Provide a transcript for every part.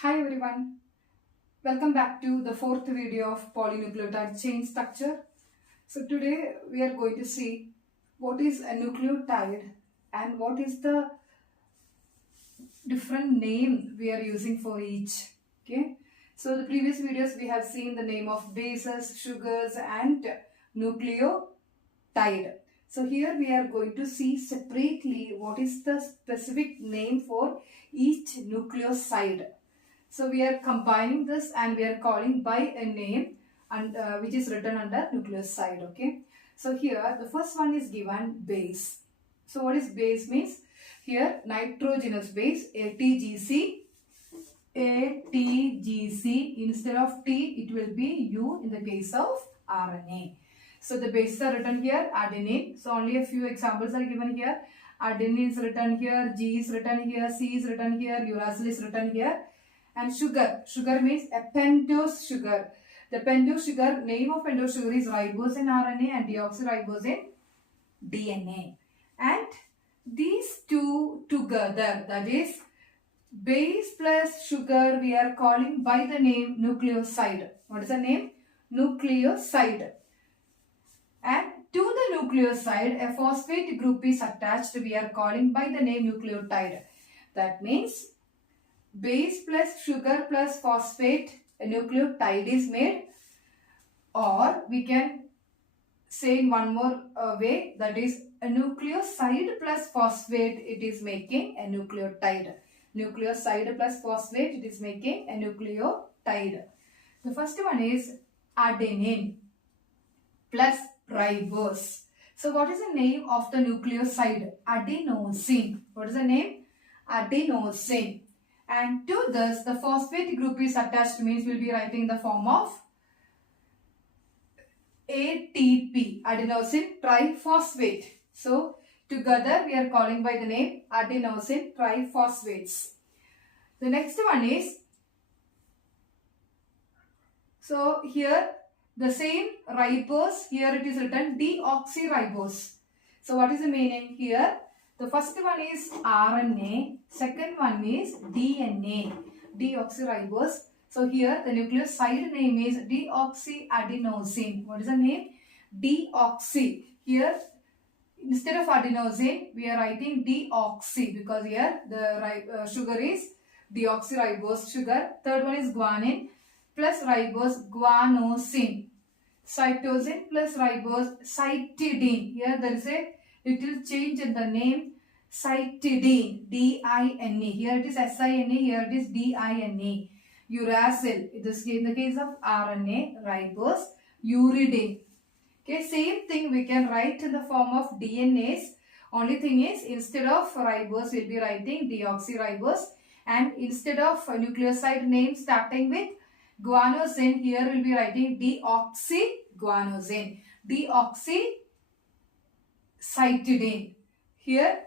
Hi everyone, welcome back to the fourth video of polynucleotide chain structure. So today we are going to see what is a nucleotide and what is the different name we are using for each. Okay, so the previous videos we have seen the name of bases, sugars and nucleotide. So here we are going to see separately what is the specific name for each nucleoside. So we are combining this and we are calling by a name and which is written under nucleoside. Okay. So here the first one is given base. So what is base means? Here nitrogenous base ATGC. ATGC instead of T it will be U in the case of RNA. So the bases are written here adenine. So only a few examples are given here. Adenine is written here, G is written here, C is written here, uracil is written here. And sugar means a pentose sugar. The pentose sugar, name of pentose sugar is ribose in RNA and deoxyribose in DNA. And these two together, that is base plus sugar, we are calling by the name nucleoside. What is the name? Nucleoside. And to the nucleoside, a phosphate group is attached. We are calling by the name nucleotide. That means base plus sugar plus phosphate, a nucleotide is made, or we can say in one more way, that is a nucleoside plus phosphate, it is making a nucleotide. Nucleoside plus phosphate, it is making a nucleotide. The first one is adenine plus ribose. So what is the name of the nucleoside? Adenosine. What is the name? Adenosine. And to this, the phosphate group is attached, means we'll be writing the form of ATP, adenosine triphosphate. So, together we are calling by the name adenosine triphosphates. The next one is, so here the same ribose, here it is written deoxyribose. So, what is the meaning here? The first one is RNA, second one is DNA, deoxyribose. So here the nucleoside name is deoxyadenosine. What is the name? Deoxy. Here instead of adenosine we are writing deoxy because here the sugar is deoxyribose sugar. Third one is guanine plus ribose guanosine. Cytosine plus ribose cytidine. Here there is a little change in the name, cytidine, D-I-N-E. Here it is S-I-N-E, here it is D-I-N-E. Uracil, it is in the case of RNA, ribose, uridine. Okay, same thing we can write in the form of DNAs. Only thing is, instead of ribose, we'll be writing deoxyribose. And instead of nucleoside name starting with guanosine, here we'll be writing deoxyguanosine. Deoxycytidine. Here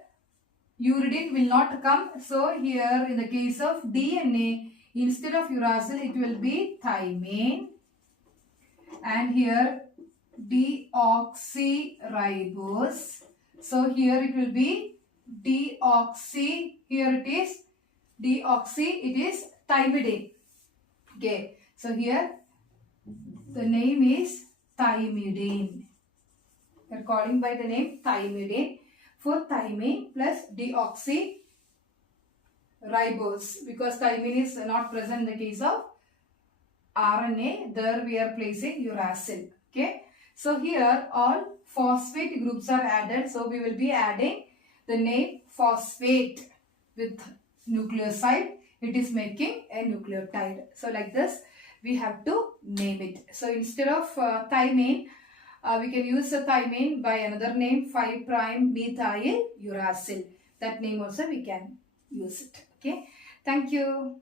uridine will not come. So here in the case of DNA, instead of uracil it will be thymine. And here deoxyribose. So here it will be deoxy. Here it is deoxy. It is thymidine. Okay. So here the name is thymidine. We are calling by the name thymidine for thymine plus deoxyribose, because thymine is not present in the case of RNA. There we are placing uracil. Okay. So here all phosphate groups are added. So we will be adding the name phosphate with nucleoside. It is making a nucleotide. So like this we have to name it. So instead of thymine, we can use the thymine by another name, 5'-methyl uracil. That name also we can use it. Okay. Thank you.